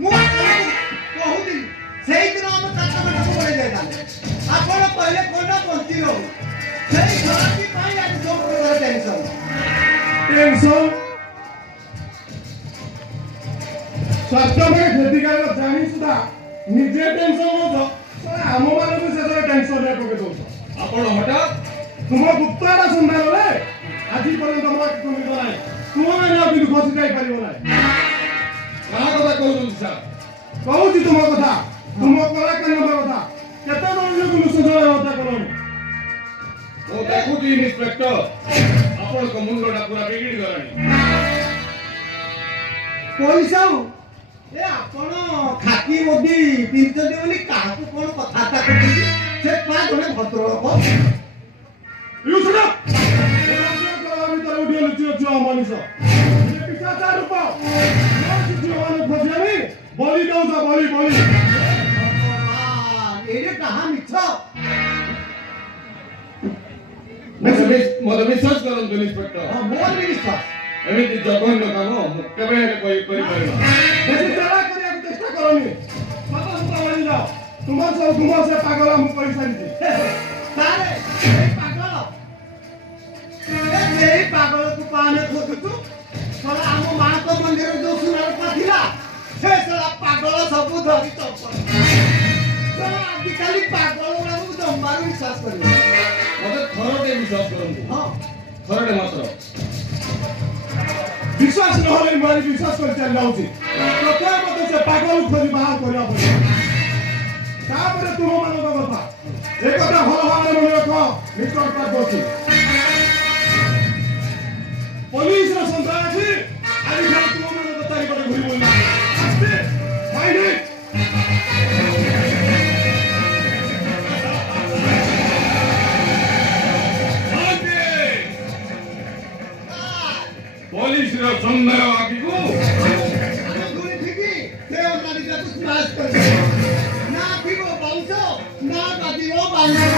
ମୁଁ କହୁଥିଲି ସେଇଦିନ ଆମେ ଚାଷମାନଙ୍କୁ ପଳେଇ ଯାଇଥାନ୍ତେ। ଆପଣ କହିଲେ କଣ ବଞ୍ଚି ରହୁ ସେଇ ଖରାପ ପାଇଁ ଆଜି ସବୁ ପ୍ରକାର ଟେନସନ ସ୍ୱାସ୍ଥ୍ୟ ପାଇଁ କ୍ଷତିକାରକ ଜାଣି ସୁଦ୍ଧା ନିଜେ ଟେନସନ ନଉଛ, ଆମ ମାନଙ୍କୁ ସେଥିରେ ଟେନସନରେ ପକେଇ ଦଉଛ। ଆପଣ ହଠାତ୍ ତୁମ ଗୁପ୍ତଟା ସନ୍ଧାନରେ ଆଜି ପର୍ଯ୍ୟନ୍ତ ମୋ ମିଳିବ ନାହିଁ। ତୁମେ ଆଉ କିନ୍ତୁ ଖସି ଯାଇପାରିବ ନାହିଁ। କାହା କଥା କହୁଛନ୍ତି ସାର୍? କହୁଛି ତୁମ କଥା, ତୁମ କଳାକାରଙ୍କ କଥା। କେତେ ଜଣ ଲୋକ ଲୁଚୁଚଳରେ ହତ୍ୟା କଲଣି। ମୁଁ ଦେଖୁଛି ଇନ୍ସପେକ୍ଟର, ଆପଣଙ୍କ ମୁଣ୍ଡଟା ପୁରା ବିଗିଡ଼ି ଗଲାଣି। ପଇସା ଏ ଆପଣ ଖାକି ମୋଦି ପିନ୍ଧୁଛନ୍ତି ବୋଲି କାହାକୁ କଣ କଥାବାର୍ତ୍ତା କରୁଛନ୍ତି? ସେ ପା ଜଣେ ଭଦ୍ରଲୋକ। ମଣିଷ ପିଠାଚାର ରୂପ ଝିଅମାନଙ୍କୁ ଖୋଜିଆଣି ବଳି ଦଉଛ, ବଳି ବଳି। ଏଇଟା କାହା ମିଛ? ମୋତେ ବିଶ୍ୱାସ କରନ୍ତୁ ଇନ୍ସପେକ୍ଟର, ମୋର ବି ବିଶ୍ୱାସ। ଏମିତି ଜଘନ୍ୟ କାମ ମୁଁ କେବେ ହେଲେ କରିପାରିବି ନା। ବେଶୀ ଚେଷ୍ଟା କରିବାକୁ ଚେଷ୍ଟା କରନି। ସତ ସତ ବଳିଯାଅ। ତୁମର ସବୁ ତୁମ ସେ ପାଗଳ ମୁଁ କହିସାରିଛି। ସାରେ ସେଇ ପାଗଳ ସେଇ ପାଗଳକୁ ପାନେ ଖୋଜୁଛୁ। ଶଳା ଆମ ମାଙ୍କ ମନ୍ଦିରରେ ଯୋଉ ସୁନାରୂପା ଥିଲା ସେ ଶଳା ପାଗଳ ସବୁ ଧରି ଚପଲ। ଶଳା ଆଜିକାଲି ପାଗଳ ଗୁଡାକୁ ଜମାରୁ ବିଶ୍ୱାସ କରିବ। ମୋତେ ଥରଟେ ବିଶ୍ୱାସ କରନ୍ତୁ, ହଁ ଥରଟେ ମାତ୍ର। ବିଶ୍ୱାସ ନହେଲେ ମୁଁ ଆଜି ବିଶ୍ୱାସ କରି ଚାଲି ଯାଉଛି। ପ୍ରଥମେ ମୋତେ ସେ ପାଗଳକୁ ଖୋଜି ବାହାର କରିବାକୁ ପଡ଼ିବ। ତାପରେ ତୁମମାନଙ୍କ କଥା। ଏ କଥା ଭଲ ଭାବରେ ମନେ ରଖ। ମିଷ୍ଟର ପାର୍ବତୀ, ପୋଲିସର ସନ୍ଦେହ ଅଛି ଆଜି ଖାଲି ତୁମମାନଙ୍କ ଚାରିପଟେ ଘୁରି ବୁଲିଲା। ଆସ୍ତେ ଫାଇଣ୍ଡ ଇଟ୍। ପୋଲିସର ସନ୍ଦେହ ଆଖିକୁ ଆମେ ଘୁରିଠିକି ସେ ଅନାରିକାକୁ ସ୍ମାସ କରିଦେବ। ନା ଥିବ ବଂଶ ନା ବାଜିବ ବାଂଲା।